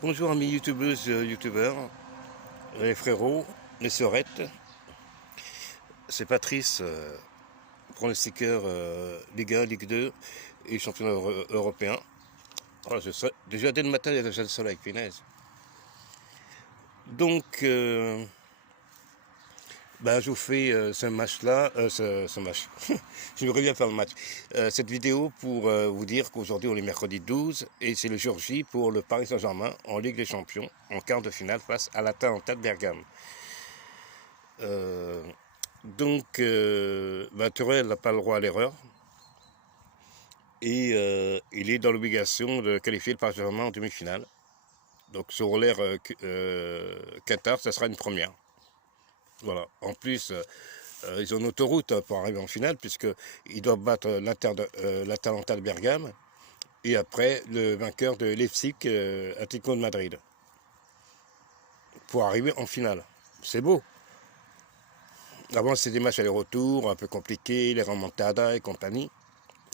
Bonjour amis youtubeuses, youtubeurs, les frérots, les sœurettes. C'est Patrice, pronostiqueur Ligue 1, Ligue 2 et championnat européen. Voilà, déjà dès le matin, il y a déjà le soleil, punaise. Donc, je vous fais ce match-là, ce match. Je me reviens faire le match. Cette vidéo pour vous dire qu'aujourd'hui on est mercredi 12 et c'est le jour J pour le Paris Saint-Germain en Ligue des Champions en quart de finale face à l'Atalanta de Bergame. Tourelle n'a pas le droit à l'erreur et il est dans l'obligation de qualifier le Paris Saint-Germain en demi-finale. Donc sur l'air Qatar, ça sera une première. Voilà. En plus, ils ont une autoroute pour arriver en finale puisqu'ils doivent battre l'Atalanta de Bergame et après le vainqueur de Leipzig, Atlético de Madrid, pour arriver en finale. C'est beau. Avant, c'est des matchs aller-retour, un peu compliqués, les remontadas et compagnie.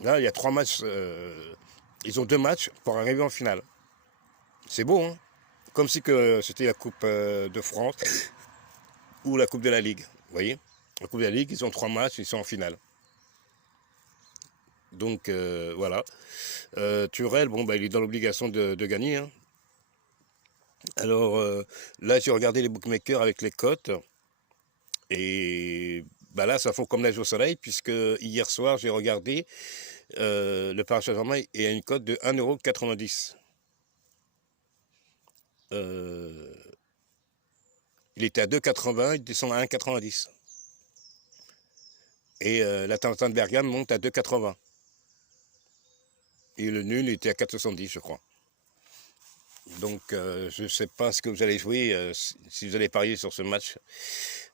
Là, il y a 3 matchs. Ils ont 2 matchs pour arriver en finale. C'est beau, hein? Comme si que c'était la Coupe de France ou la Coupe de la Ligue. Vous voyez? La Coupe de la Ligue, ils ont 3 matchs, ils sont en finale. Donc, voilà. Tourelle, il est dans l'obligation de gagner, hein. Alors, là, j'ai regardé les bookmakers avec les cotes. Et là, ça fond comme neige au soleil, puisque hier soir, j'ai regardé, le Paris Saint-Germain est à une cote de 1,90 €. Il était à 2,80, il descend à 1,90. Et la Tintin de Bergame monte à 2,80. Et le nul était à 4,70, je crois. Donc, je ne sais pas ce que vous allez jouer, si vous allez parier sur ce match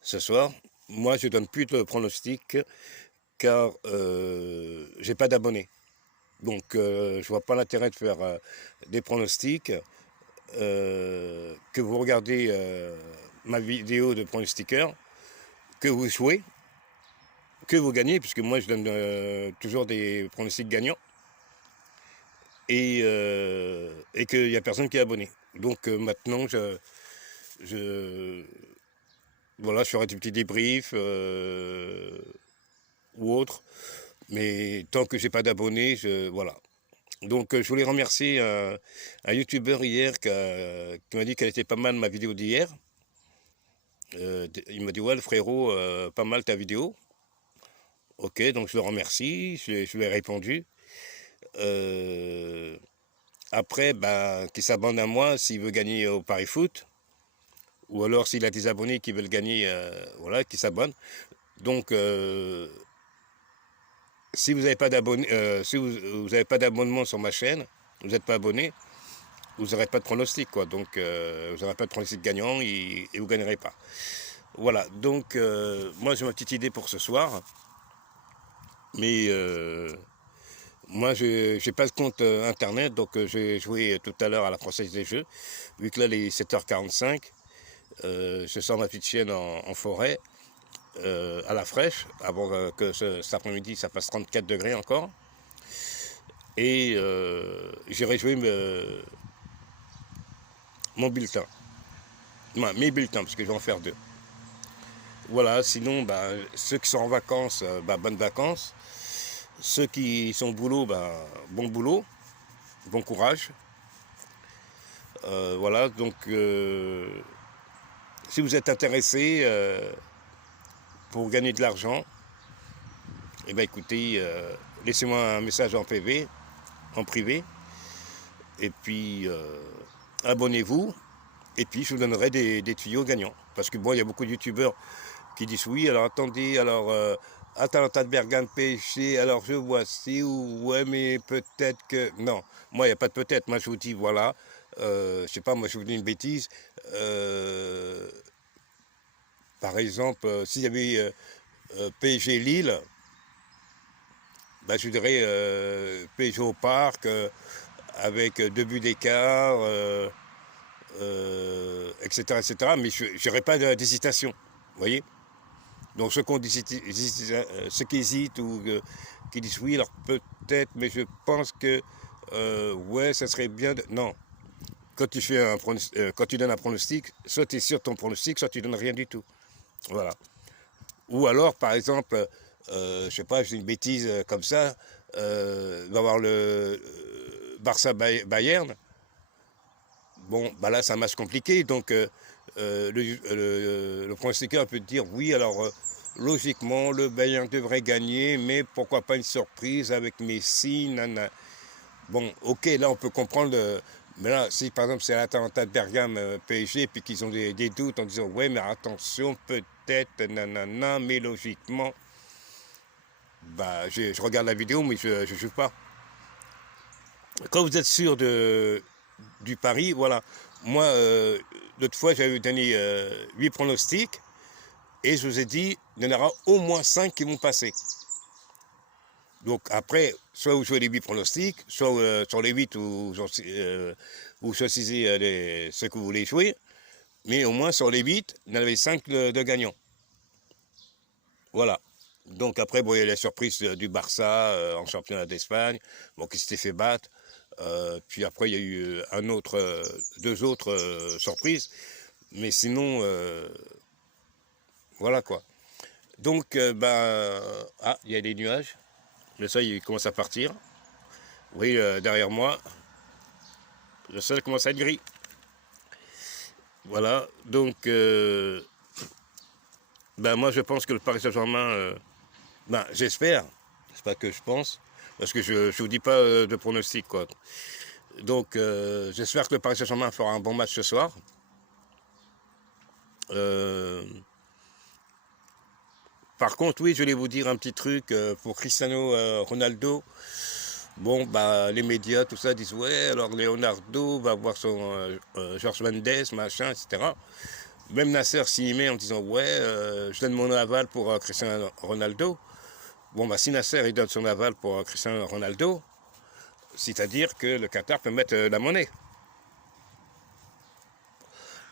ce soir. Moi, je ne donne plus de pronostic, car j'ai pas d'abonnés. Donc, je vois pas l'intérêt de faire des pronostics. Que vous regardez ma vidéo de pronostiqueur, que vous jouez, que vous gagnez, puisque moi je donne toujours des pronostics gagnants, et qu'il n'y a personne qui est abonné. Donc maintenant, je, voilà, je ferai des petits débriefs ou autres, mais tant que j'ai pas d'abonnés, voilà. Donc je voulais remercier un youtubeur hier qui m'a dit qu'elle était pas mal ma vidéo d'hier. Il m'a dit, ouais, le frérot, pas mal ta vidéo. Ok, donc je le remercie, je lui ai répondu. Euh, Après, qu'il s'abonne à moi s'il veut gagner au Paris Foot. Ou alors s'il a des abonnés qui veulent gagner, voilà, qui s'abonnent. Donc, si vous n'avez pas d'abonné, si vous n'avez pas d'abonnement sur ma chaîne, vous n'êtes pas abonné, vous n'aurez pas de pronostic, quoi. Donc, vous n'aurez pas de pronostic gagnant et vous ne gagnerez pas. Voilà, donc moi j'ai ma petite idée pour ce soir, mais moi je n'ai pas de compte internet, donc j'ai joué tout à l'heure à la Française des Jeux, vu que là il est 7h45, je sors ma petite chienne en forêt, à la fraîche, avant que cet après-midi ça fasse 34 degrés encore, et j'irai jouer mon bulletin, mes bulletins, parce que je vais en faire 2. Voilà, sinon ceux qui sont en vacances, bonnes vacances. Ceux qui sont au boulot, bon boulot, bon courage. Voilà, donc si vous êtes intéressé pour gagner de l'argent, eh bien écoutez, laissez-moi un message en privé, et puis abonnez-vous, et puis je vous donnerai des tuyaux gagnants. Parce que bon, il y a beaucoup de youtubeurs qui disent oui, alors attendez, alors Atalanta de Bergame PSG, alors je vois si, ou ouais, mais peut-être que. Non, moi, il n'y a pas de peut-être. Moi, je vous dis, voilà, je sais pas, moi, je vous dis une bêtise. Par exemple, s'il y avait PSG Lille, je dirais PSG au parc, avec 2 buts d'écart, etc., etc. Mais je n'aurais pas d'hésitation, vous voyez. Donc ceux qui hésitent ou qui disent oui, alors peut-être, mais je pense que ouais, ça serait bien de. Non. quand tu fais quand tu donnes un pronostic, soit tu es sûr de ton pronostic, soit tu donnes rien du tout. Voilà. Ou alors, par exemple, je sais pas, je dis une bêtise comme ça, il va y avoir le Barça-Bayern. Bon, bah là, c'est un match compliqué, donc le pronostiqueur peut te dire, oui, alors logiquement, le Bayern devrait gagner, mais pourquoi pas une surprise avec Messi, nanana. Bon, ok, là, on peut comprendre, mais là, si par exemple c'est l'Atalanta de Bergame PSG, puis qu'ils ont des doutes en disant, ouais, mais attention, peut-être, nanana, mais logiquement, bah, je regarde la vidéo, mais je ne joue pas. Quand vous êtes sûr du pari, voilà. Moi, l'autre fois, j'avais donné 8 pronostics et je vous ai dit, il y en aura au moins 5 qui vont passer. Donc après, soit vous jouez les 8 pronostics, soit sur les 8, vous choisissez ceux que vous voulez jouer, mais au moins sur les 8, il y en avait 5 de gagnants. Voilà. Donc après, bon, il y a la surprise du Barça en championnat d'Espagne, bon, qui s'était fait battre. Puis après, il y a eu deux autres surprises. Mais sinon, voilà quoi. Donc, ah, il y a des nuages. Le soleil il commence à partir. Oui, derrière moi, le soleil commence à être gris. Voilà. Donc, moi, je pense que le Paris Saint-Germain, j'espère. C'est pas que je pense. Parce que je ne vous dis pas de pronostic, quoi. Donc, j'espère que le Paris Saint-Germain fera un bon match ce soir. Par contre, oui, je voulais vous dire un petit truc pour Cristiano Ronaldo. Bon, les médias, tout ça, disent ouais, alors Leonardo va voir son George Mendes, machin, etc. Même Nasser s'y met en disant ouais, je donne mon aval pour Cristiano Ronaldo. Bon, si Nasser il donne son aval pour Cristiano Ronaldo, c'est-à-dire que le Qatar peut mettre la monnaie.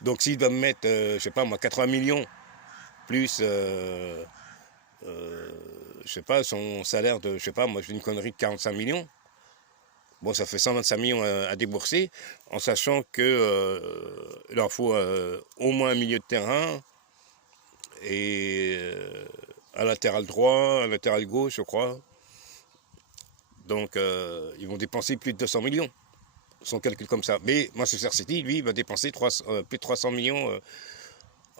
Donc s'il doit me mettre, je sais pas moi, 80 millions, plus, je sais pas, son salaire de, je sais pas, moi je dis une connerie de 45 millions, bon ça fait 125 millions à débourser, en sachant que il leur faut au moins un milieu de terrain, et un latéral droit, un latéral gauche, je crois. Donc ils vont dépenser plus de 200 millions. Son calcul comme ça. Mais Manchester City, lui, va dépenser plus de 300 millions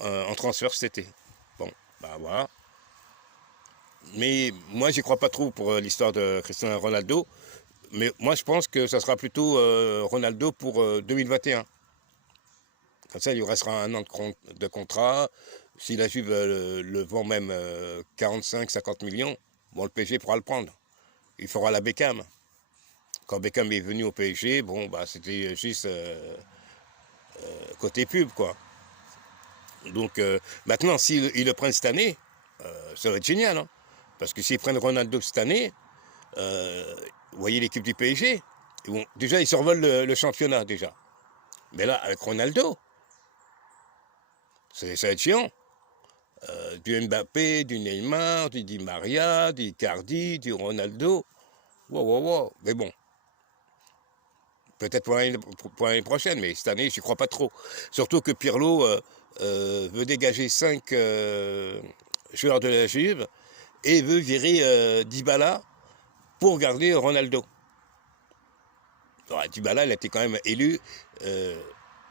en transfert cet été. Bon, voilà. Mais moi, j'y crois pas trop pour l'histoire de Cristiano Ronaldo. Mais moi, je pense que ça sera plutôt Ronaldo pour 2021. Comme ça, il lui restera un an de contrat. Si la Juve le vend même 45-50 millions, bon, le PSG pourra le prendre. Il fera la Beckham. Quand Beckham est venu au PSG, bon, c'était juste côté pub, quoi. Donc maintenant, s'ils le prennent cette année, ça va être génial. Hein, parce que s'ils prennent Ronaldo cette année, vous voyez l'équipe du PSG, déjà ils survolent le championnat déjà. Mais là, avec Ronaldo, ça va être chiant. Du Mbappé, du Neymar, du Di Maria, du Icardi, du Ronaldo. Wow. Mais bon, peut-être pour l'année prochaine, mais cette année, j'y crois pas trop. Surtout que Pirlo veut dégager 5 joueurs de la Juve et veut virer Dybala pour garder Ronaldo. Alors, Dybala, il a été quand même élu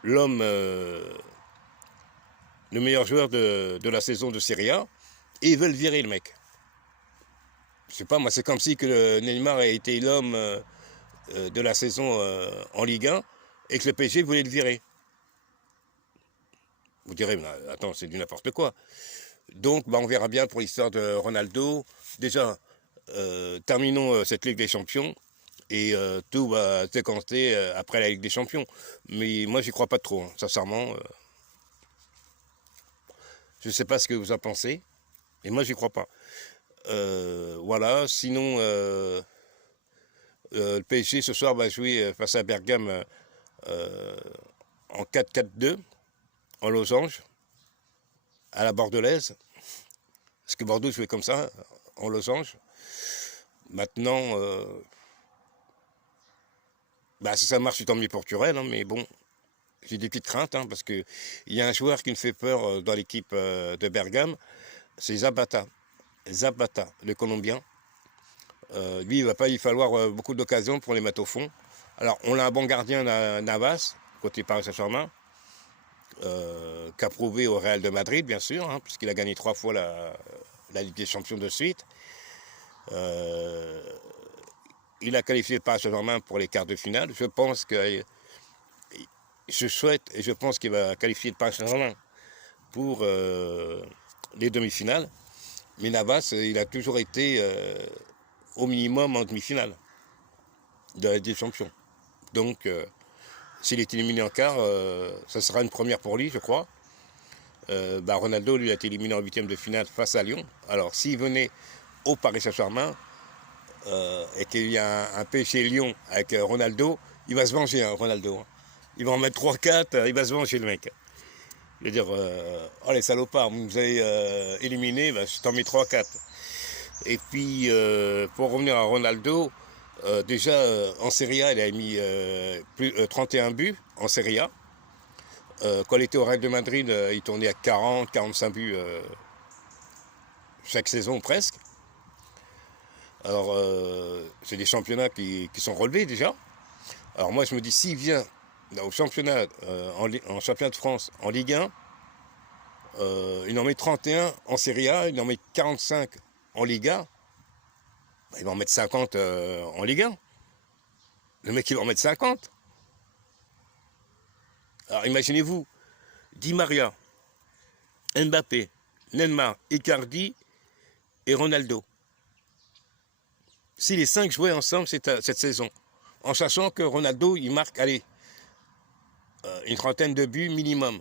l'homme, le meilleur joueur de la saison de Serie A, et ils veulent virer le mec. Je sais pas, moi, c'est comme si que Neymar a été l'homme de la saison en Ligue 1 et que le PSG voulait le virer. Vous direz, mais attends, c'est du n'importe quoi. Donc, on verra bien pour l'histoire de Ronaldo. Déjà, terminons cette Ligue des Champions et tout va se décanter après la Ligue des Champions. Mais moi, j'y crois pas trop, hein, sincèrement. Je ne sais pas ce que vous en pensez, et moi, j'y crois pas. Voilà, sinon, le PSG ce soir va jouer face à Bergame en 4-4-2, en losange, à la bordelaise. Parce que Bordeaux jouait comme ça, en losange. Maintenant, si ça marche, c'est tant mieux pour Turel, hein, mais bon, j'ai des petites craintes, hein, parce qu'il y a un joueur qui me fait peur dans l'équipe de Bergame, c'est Zapata. Zapata, le Colombien. Lui, il va pas y falloir beaucoup d'occasions pour les mettre au fond. Alors, on a un bon gardien, Navas, côté Paris Saint-Germain, qu'a prouvé au Real de Madrid, bien sûr, hein, puisqu'il a gagné 3 fois la Ligue des Champions de suite. Il a qualifié le Paris Saint-Germain pour les quarts de finale. Je souhaite et je pense qu'il va qualifier le Paris Saint-Germain pour les demi-finales. Mais Navas, il a toujours été au minimum en demi-finale de la Ligue des Champions. Donc, s'il est éliminé en quart, ça sera une première pour lui, je crois. Ronaldo, lui, a été éliminé en huitième de finale face à Lyon. Alors, s'il venait au Paris Saint-Germain et qu'il y a un PSG Lyon avec Ronaldo, il va se venger, hein, Ronaldo. Hein. Il va en mettre 3-4, il va se venger, le mec. Il va dire, oh les salopards, vous nous avez éliminé, je t'en mets 3-4. Et puis, pour revenir à Ronaldo, déjà en Serie A, il a mis 31 buts en Serie A. Quand il était au Real de Madrid, il tournait à 40, 45 buts chaque saison presque. Alors, c'est des championnats qui sont relevés déjà. Alors moi, je me dis, s'il vient au championnat, en championnat de France, en Ligue 1, il en met 31 en Serie A, il en met 45 en Liga, il va en mettre 50 en Ligue 1. Le mec, il va en mettre 50. Alors imaginez-vous, Di Maria, Mbappé, Neymar, Icardi et Ronaldo. Si les 5 jouaient ensemble cette saison, en sachant que Ronaldo, il marque, allez, une trentaine de buts minimum.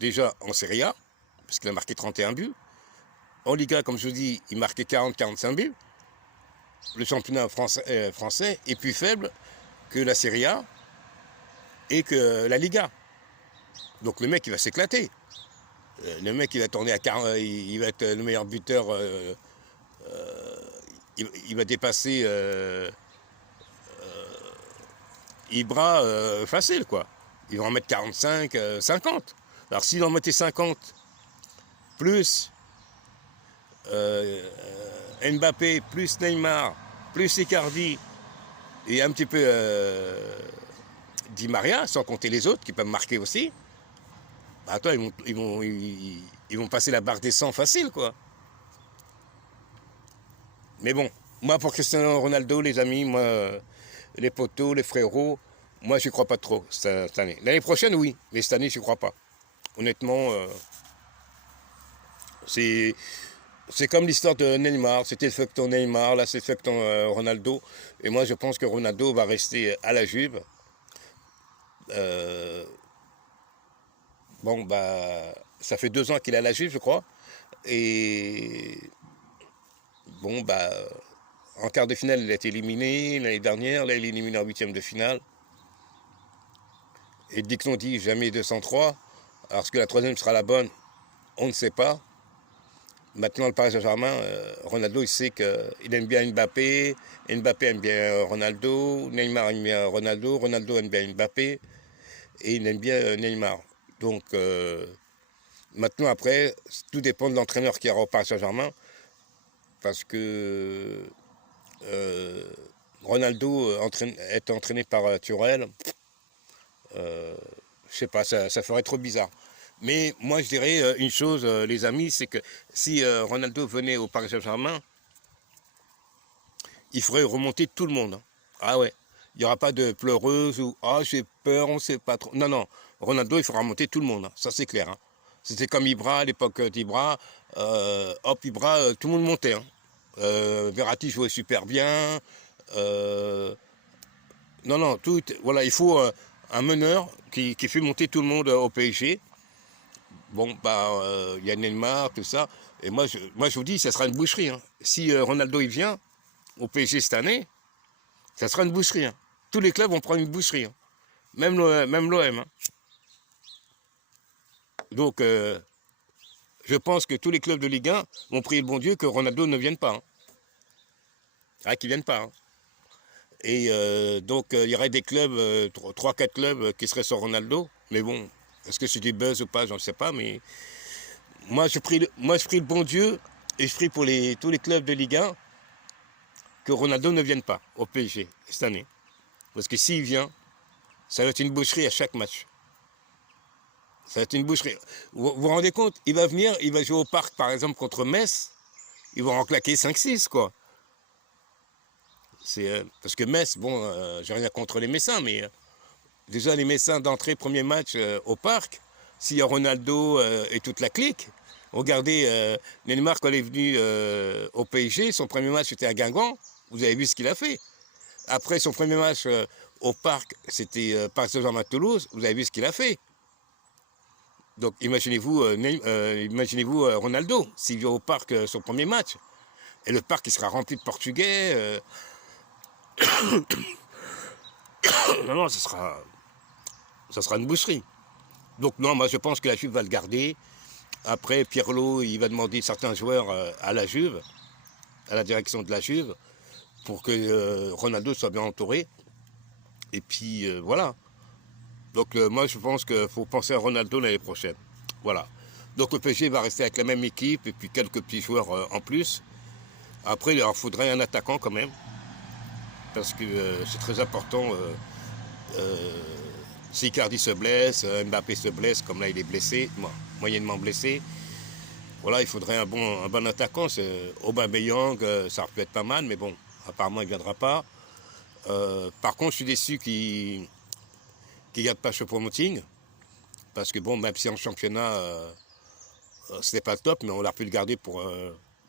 Déjà en Serie A, parce qu'il a marqué 31 buts. En Liga, comme je vous dis, il marquait 40-45 buts. Le championnat français est plus faible que la Serie A et que la Liga. Donc le mec, il va s'éclater. Le mec, il va tourner à 40, il va être le meilleur buteur. Il va dépasser Ibra facile, quoi. Il va en mettre 45, 50. Alors s'il en mettait 50, plus Mbappé, plus Neymar, plus Icardi, et un petit peu Di Maria, sans compter les autres qui peuvent marquer aussi, toi, ils vont passer la barre des 100 facile, quoi. Mais bon, moi, pour Cristiano Ronaldo, les amis, moi, les potos, les frérots, moi, je crois pas trop cette année. L'année prochaine, oui, mais cette année, je crois pas. Honnêtement, c'est comme l'histoire de Neymar. C'était le feuilleton Neymar, là, c'est le feuilleton Ronaldo. Et moi, je pense que Ronaldo va rester à la Juve. Ça fait 2 ans qu'il est à la Juve, je crois. Et en quart de finale, il a été éliminé l'année dernière. Là, il est éliminé en huitième de finale. Et Dixon dit jamais 203. Alors, est-ce que la troisième sera la bonne? On ne sait pas. Maintenant, le Paris Saint-Germain, Ronaldo, il sait qu'il aime bien Mbappé. Mbappé aime bien Ronaldo. Neymar aime bien Ronaldo. Ronaldo aime bien Mbappé. Et il aime bien Neymar. Donc, maintenant, après, tout dépend de l'entraîneur qui aura au Paris Saint-Germain. Parce que Ronaldo est entraîné par Thuram. Je sais pas, ça ferait trop bizarre. Mais moi, je dirais une chose, les amis, c'est que si Ronaldo venait au Paris Saint-Germain, il ferait remonter tout le monde. Hein. Ah ouais, il n'y aura pas de pleureuse ou « Ah, j'ai peur, on ne sait pas trop ». Non, non, Ronaldo, il fera remonter tout le monde, hein. Ça c'est clair. Hein. C'était comme Ibra, à l'époque d'Ibra. Ibra, tout le monde montait. Hein. Verratti jouait super bien. Non, voilà, il faut un meneur qui fait monter tout le monde au PSG. Bon, y a Neymar, tout ça. Et moi, je vous dis, ça sera une boucherie. Hein. Si Ronaldo, il vient au PSG cette année, ça sera une boucherie. Hein. Tous les clubs vont prendre une boucherie. Hein. Même l'OM. Hein. Donc, je pense que tous les clubs de Ligue 1 vont prier le bon Dieu que Ronaldo ne vienne pas. Hein. Qu'il ne vienne pas. Hein. Et donc, il y aurait des clubs, 3-4 clubs qui seraient sur Ronaldo. Mais bon, est-ce que c'est du buzz ou pas, je ne sais pas. Mais moi, je prie le bon Dieu et je prie pour tous les clubs de Ligue 1 que Ronaldo ne vienne pas au PSG cette année. Parce que s'il vient, ça va être une boucherie à chaque match. Ça va être une boucherie. Vous vous rendez compte? Il va venir, il va jouer au parc, par exemple, contre Metz. Ils vont en claquer 5-6, quoi. Parce que Metz, bon, j'ai rien contre les Messins, mais déjà les Messins d'entrée, premier match au parc, s'il y a Ronaldo et toute la clique, regardez, Neymar, quand il est venu au PSG, son premier match était à Guingamp, vous avez vu ce qu'il a fait. Après son premier match au parc, c'était Paris Saint-Germain Toulouse, vous avez vu ce qu'il a fait. Donc imaginez-vous Ronaldo, s'il vient au parc son premier match. Et le parc il sera rempli de Portugais. Non, non, ça sera une boucherie. Donc non, moi je pense que la Juve va le garder. Après, Pirlo, il va demander certains joueurs à la Juve, à la direction de la Juve, pour que Ronaldo soit bien entouré. Et puis voilà. Donc moi je pense qu'il faut penser à Ronaldo l'année prochaine. Voilà. Donc le PSG va rester avec la même équipe et puis quelques petits joueurs en plus. Après, il leur faudrait un attaquant quand même, parce que c'est très important. Si Icardi se blesse, Mbappé se blesse, comme là il est blessé, moyennement blessé, voilà, il faudrait un bon attaquant. Aubameyang, ça aurait pu être pas mal, mais bon, apparemment il ne viendra pas. Par contre, je suis déçu qu'il ne garde pas Choupo-Moting, parce que bon, même si en championnat, c'était pas top, mais on a pu le garder pour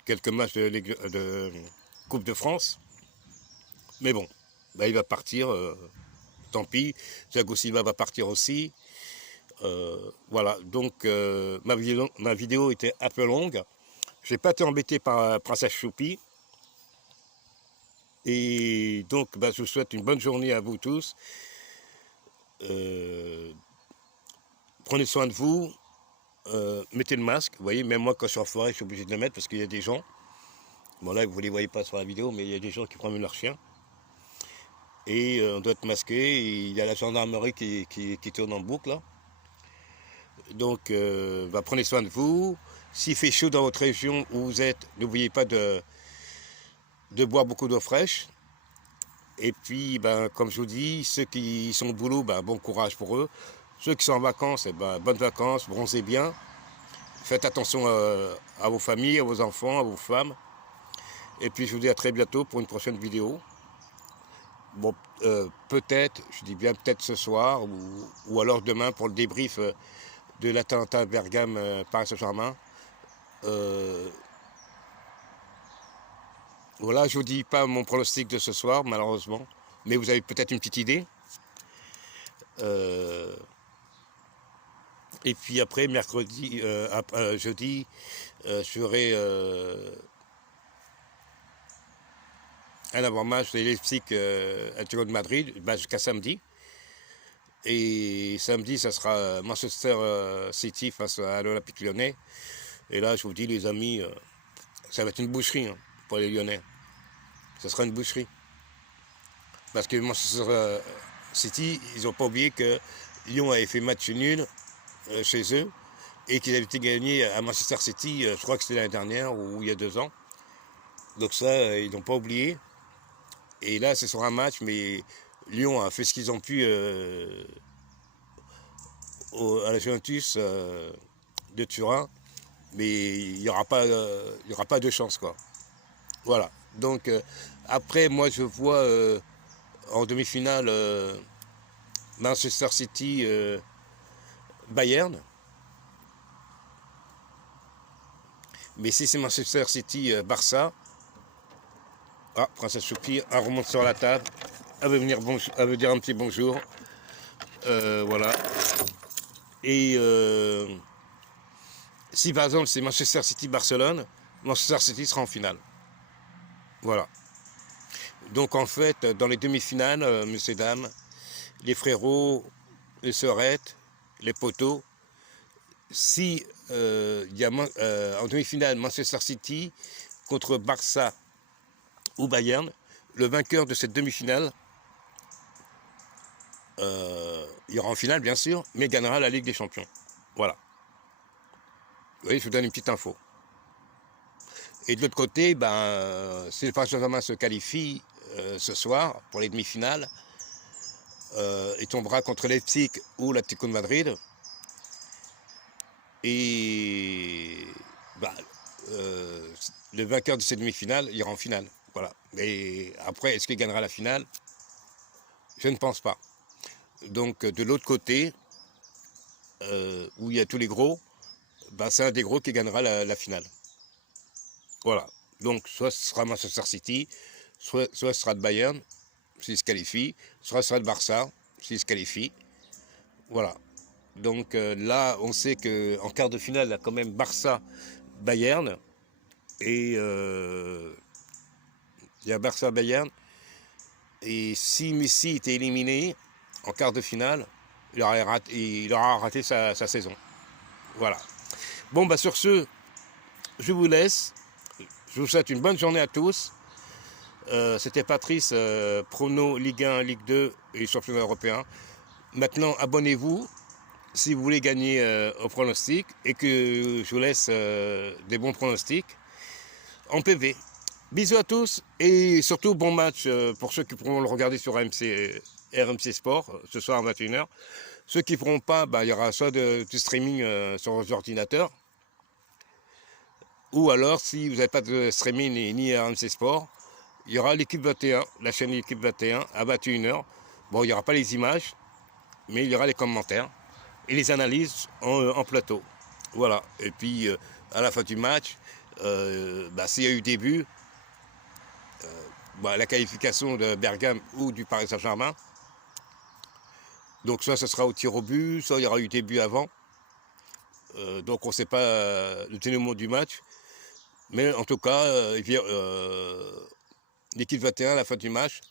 quelques matchs de Coupe de France. Mais bon, bah, il va partir, tant pis. Thiago Silva va partir aussi. Voilà, donc ma vidéo était un peu longue. Je n'ai pas été embêté par Princesse Choupi. Et donc, bah, je vous souhaite une bonne journée à vous tous. Prenez soin de vous. Mettez le masque. Vous voyez, même moi, quand je suis en forêt, je suis obligé de le mettre parce qu'il y a des gens. Bon, là, vous ne les voyez pas sur la vidéo, mais il y a des gens qui promènent leur chien. Et on doit être masqué. Et il y a la gendarmerie qui tourne en boucle, là. Donc, bah, prenez soin de vous. S'il fait chaud dans votre région où vous êtes, n'oubliez pas de boire beaucoup d'eau fraîche. Et puis, ben, comme je vous dis, ceux qui sont au boulot, ben, bon courage pour eux. Ceux qui sont en vacances, eh ben, bonnes vacances, bronzez bien. Faites attention à vos familles, à vos enfants, à vos femmes. Et puis, je vous dis à très bientôt pour une prochaine vidéo. Bon, peut-être, je dis bien peut-être ce soir, ou alors demain pour le débrief de l'attentat Bergame Paris Saint-Germain. Voilà, je ne vous dis pas mon pronostic de ce soir, malheureusement. Mais vous avez peut-être une petite idée. Et puis après, jeudi, je ferai un avant-match de Leipzig Atlético de Madrid, jusqu'à samedi. Et samedi, ça sera Manchester City face à l'Olympique Lyonnais. Et là, je vous dis, les amis, ça va être une boucherie pour les Lyonnais. Ça sera une boucherie. Parce que Manchester City, ils n'ont pas oublié que Lyon avait fait match nul chez eux et qu'ils avaient été gagnés à Manchester City, je crois que c'était l'année dernière ou il y a 2 ans. Donc ça, ils n'ont pas oublié. Et là, c'est sur un match, mais Lyon a fait ce qu'ils ont pu à la Juventus de Turin, mais il n'y aura pas de chance, quoi. Voilà. Donc après, moi, je vois en demi-finale Manchester City Bayern. Mais si c'est Manchester City Barça, Princesse Choupi, elle remonte sur la table, elle veut venir elle veut dire un petit bonjour. Voilà. Et si par exemple c'est Manchester City Barcelone, Manchester City sera en finale. Voilà. Donc en fait, dans les demi-finales, messieurs et dames, les frérots, les sœurettes, les poteaux, si il y a en demi-finale Manchester City contre Barça ou Bayern, le vainqueur de cette demi-finale ira en finale, bien sûr, mais gagnera la Ligue des Champions. Voilà. Vous voyez, je vous donne une petite info. Et de l'autre côté, si le Paris Saint-Germain se qualifie ce soir pour les demi-finales, il tombera contre Leipzig ou l'Atlético de Madrid. Et le vainqueur de cette demi-finale ira en finale. Voilà. Et après, est-ce qu'il gagnera la finale? Je ne pense pas. Donc de l'autre côté, où il y a tous les gros, c'est un des gros qui gagnera la finale. Voilà. Donc soit ce sera Manchester City, soit ce sera de Bayern, s'il se qualifie, soit ce sera de Barça, s'il se qualifie. Voilà. Donc là, on sait qu'en quart de finale, il y a quand même Barça-Bayern. Et il y a Barça-Bayern. Et si Messi était éliminé en quart de finale, il aura raté sa saison. Voilà. Bon, sur ce, je vous laisse. Je vous souhaite une bonne journée à tous. C'était Patrice, prono Ligue 1, Ligue 2 et championnat européen. Maintenant, abonnez-vous si vous voulez gagner au pronostic et que je vous laisse des bons pronostics en PV. Bisous à tous et surtout bon match pour ceux qui pourront le regarder sur RMC Sport ce soir à 21h. Ceux qui ne pourront pas, il y aura soit du streaming sur vos ordinateurs, ou alors si vous n'avez pas de streaming ni RMC Sport, il y aura l'équipe 21, la chaîne l'équipe 21 à 21h. Bon, il n'y aura pas les images, mais il y aura les commentaires et les analyses en plateau. Voilà. Et puis à la fin du match, s'il y a eu des buts, la qualification de Bergame ou du Paris Saint-Germain. Donc soit ce sera au tir au but, soit il y aura eu des buts avant. Donc on ne sait pas le dénouement du match. Mais en tout cas, l'équipe 21 à la fin du match,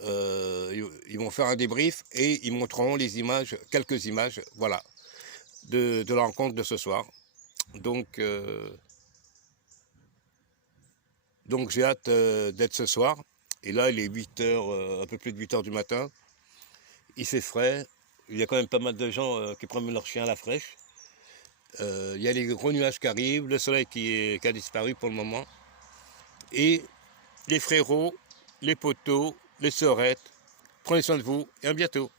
ils vont faire un débrief et ils montreront les images, quelques images, voilà, de la rencontre de ce soir. Donc j'ai hâte d'être ce soir. Et là, il est 8h, un peu plus de 8h du matin. Il fait frais. Il y a quand même pas mal de gens qui promènent leurs chiens à la fraîche. Il y a les gros nuages qui arrivent, le soleil qui a disparu pour le moment. Et les frérots, les poteaux, les sœurettes, prenez soin de vous et à bientôt.